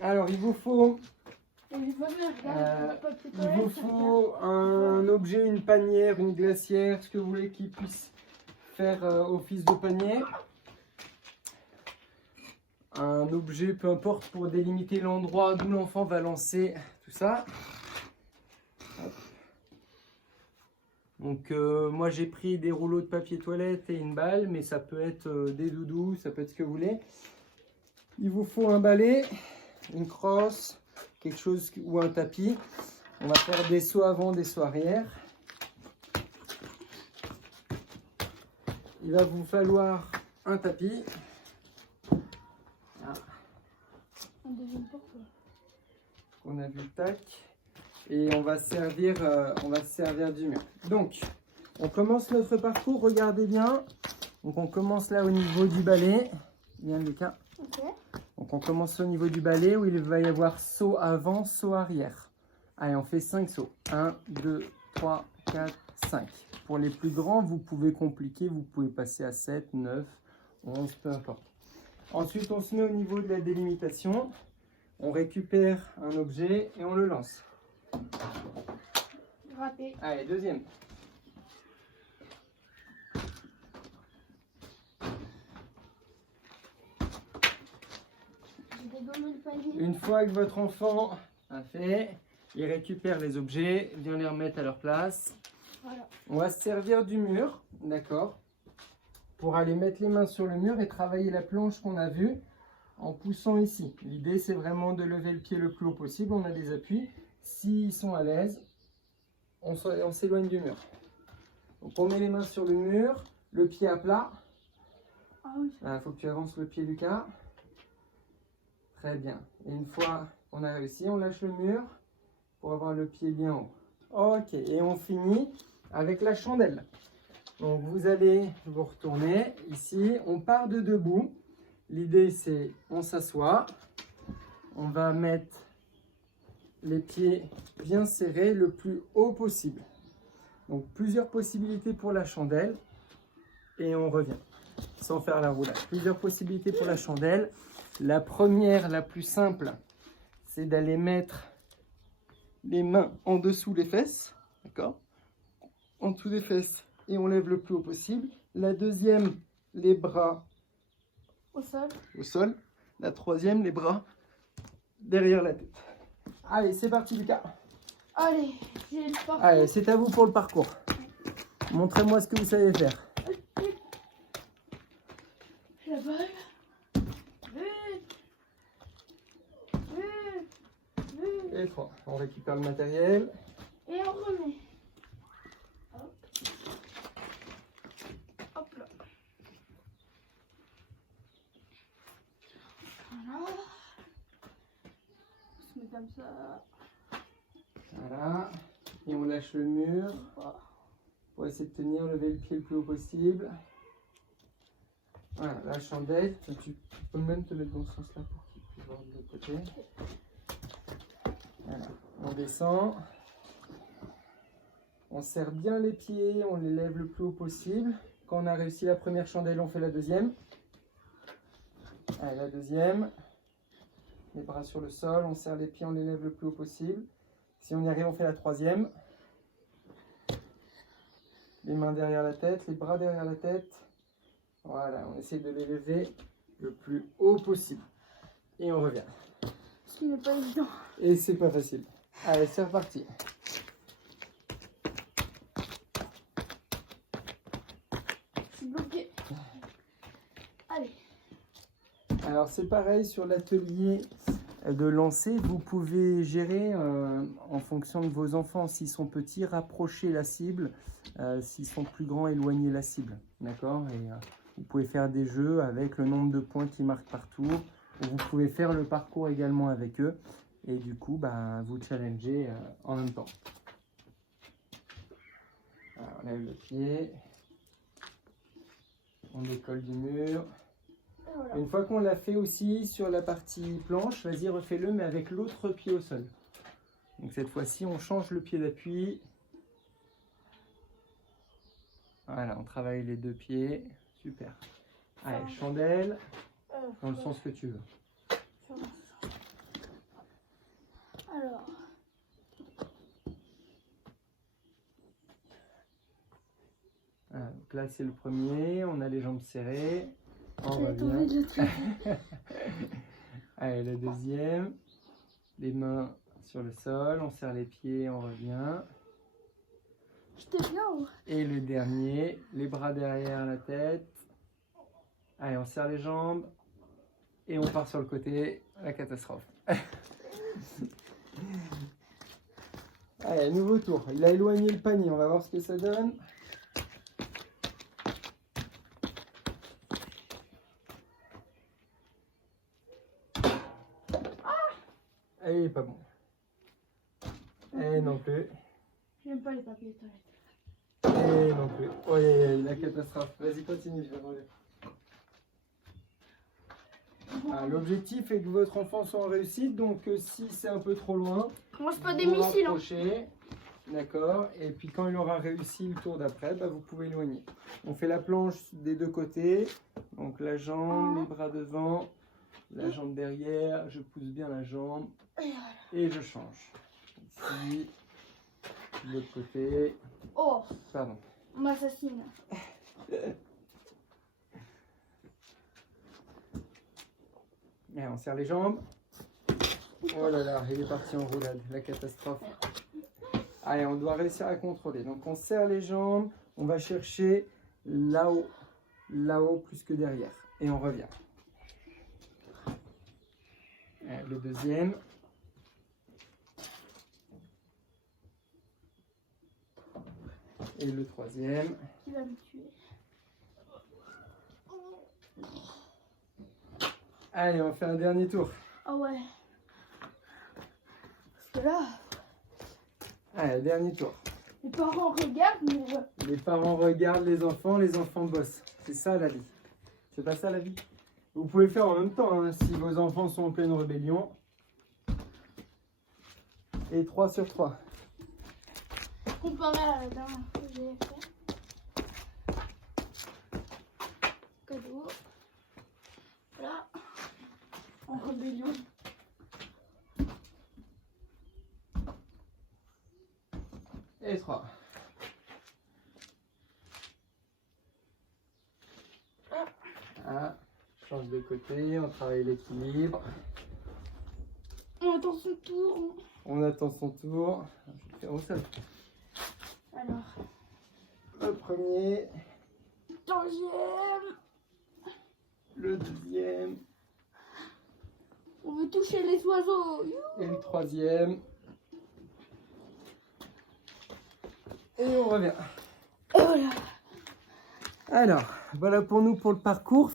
Alors, il vous faut Il un objet, une panière, une glacière, ce que vous voulez qui puisse faire office de panier. Un objet, peu importe, pour délimiter l'endroit d'où l'enfant va lancer tout ça. Hop. Donc moi j'ai pris des rouleaux de papier toilette et une balle, mais ça peut être des doudous, ça peut être ce que vous voulez. Il vous faut un balai, une crosse, quelque chose ou un tapis. On va faire des sauts avant, des sauts arrière. Il va vous falloir un tapis. Là. Un deuxième pourquoi. On a vu tac. Et on va se servir du mur. Donc, on commence notre parcours. Regardez bien. Donc, on commence là au niveau du balai. Bien, Lucas. Ok. Donc, on commence au niveau du balai où il va y avoir saut avant, saut arrière. Allez, on fait 5 sauts. 1, 2, 3, 4, 5. Pour les plus grands, vous pouvez compliquer. Vous pouvez passer à 7, 9, 11, peu importe. Ensuite, on se met au niveau de la délimitation. On récupère un objet et on le lance. Raté. Allez, deuxième. J'ai dégommé le panier. Une fois que votre enfant a fait, il récupère les objets, vient les remettre à leur place. Voilà. On va se servir du mur, d'accord, pour aller mettre les mains sur le mur et travailler la planche qu'on a vue en poussant ici. L'idée, c'est vraiment de lever le pied le plus haut possible. On a des appuis. S'ils sont à l'aise, on s'éloigne du mur. Donc, on met les mains sur le mur, le pied à plat. Ah oui. Il faut que tu avances le pied, Lucas. Très bien. Et une fois qu'on a réussi, on lâche le mur pour avoir le pied bien haut. Ok, et on finit avec la chandelle. Donc vous allez vous retourner ici. On part de debout. L'idée c'est on s'assoit. On va mettre les pieds bien serrés le plus haut possible. Donc plusieurs possibilités pour la chandelle. Et on revient sans faire la roulade. Plusieurs possibilités pour la chandelle. La première, la plus simple, c'est d'aller mettre les mains en dessous des fesses, d'accord? En dessous des fesses et on lève le plus haut possible. La deuxième, les bras Au sol. au sol. La troisième, les bras derrière la tête. Allez, c'est parti, Lucas. Allez, j'ai le parcours. Allez, c'est à vous pour le parcours. Montrez-moi ce que vous savez faire. La balle. Vite. Vite. Vite. Et 3. On récupère le matériel. Et on remet. Hop. Hop là. Voilà. On se met comme ça. Voilà. Et on lâche le mur. Pour essayer de tenir, lever le pied le plus haut possible. Voilà, la chandelle. Tu peux même te mettre dans ce sens-là pour qu'il puisse voir de l'autre côté. Voilà. On descend. On serre bien les pieds, on les lève le plus haut possible. Quand on a réussi la première chandelle, on fait la deuxième. Allez, la deuxième. Les bras sur le sol, on serre les pieds, on les lève le plus haut possible. Si on y arrive, on fait la troisième. Les mains derrière la tête, les bras derrière la tête. Voilà, on essaie de les lever le plus haut possible. Et on revient. Ce qui n'est pas évident. Et c'est pas facile. Allez, c'est reparti. Je suis bloqué. Allez. Alors c'est pareil sur l'atelier de lancer. Vous pouvez gérer en fonction de vos enfants. S'ils sont petits, rapprocher la cible. S'ils sont plus grands, éloigner la cible. D'accord? Et vous pouvez faire des jeux avec le nombre de points qu'ils marquent par tour. Vous pouvez faire le parcours également avec eux. Et du coup, bah, vous challengez en même temps. Alors, on lève le pied. On décolle du mur. Voilà. Une fois qu'on l'a fait aussi sur la partie planche, vas-y, refais-le, mais avec l'autre pied au sol. Donc cette fois-ci, on change le pied d'appui. Voilà, on travaille les deux pieds. Super. Allez, chandelle, dans le sens que tu veux. Donc là, c'est le premier. On a les jambes serrées. On Je vais tomber revient. de l'autre côté. Allez, le deuxième. Les mains sur le sol. On serre les pieds. On revient. J'étais bien. Et le dernier. Les bras derrière la tête. Allez, on serre les jambes. Et on part sur le côté. La catastrophe. Allez, nouveau tour. Il a éloigné le panier. On va voir ce que ça donne. Eh, pas bon. Eh, non plus. J'aime pas les papiers toilettes. Eh, non plus. Oh, la catastrophe. Vas-y, continue. Je vais enlever. Ah, l'objectif est que votre enfant soit en réussite. Donc, si c'est un peu trop loin, Commence pas des vous missiles. Hein. rapprochez. D'accord. Et puis, quand il aura réussi le tour d'après, bah, vous pouvez éloigner. On fait la planche des deux côtés. Donc, la jambe, les bras devant, la jambe derrière. Je pousse bien la jambe. Et je change. Ici, de l'autre côté. Oh, Pardon. on m'assassine. Et on serre les jambes. Oh là là, il est parti en roulade, la catastrophe. Allez, on doit réussir à contrôler. Donc on serre les jambes, on va chercher là-haut, là-haut plus que derrière. Et on revient. Allez, le deuxième. Et le troisième. Qui va me tuer. Allez, on fait un dernier tour. Ah ouais. Parce que là, Allez, dernier tour. les parents regardent, mais Les parents regardent les enfants bossent. C'est ça la vie. C'est pas ça la vie. Vous pouvez le faire en même temps hein, si vos enfants sont en pleine rébellion. Et 3 sur 3. comparé à la dernière fois que j'ai fait. Cadeau. Là. En rébellion. Et 3. Ah, change de côté, on travaille l'équilibre. On attend son tour. On attend son tour. Je vais le faire au sol. Alors. Le premier, Deuxième. le deuxième On veut toucher les oiseaux. et le troisième. Et on revient. Et voilà. Alors, voilà pour nous pour le parcours.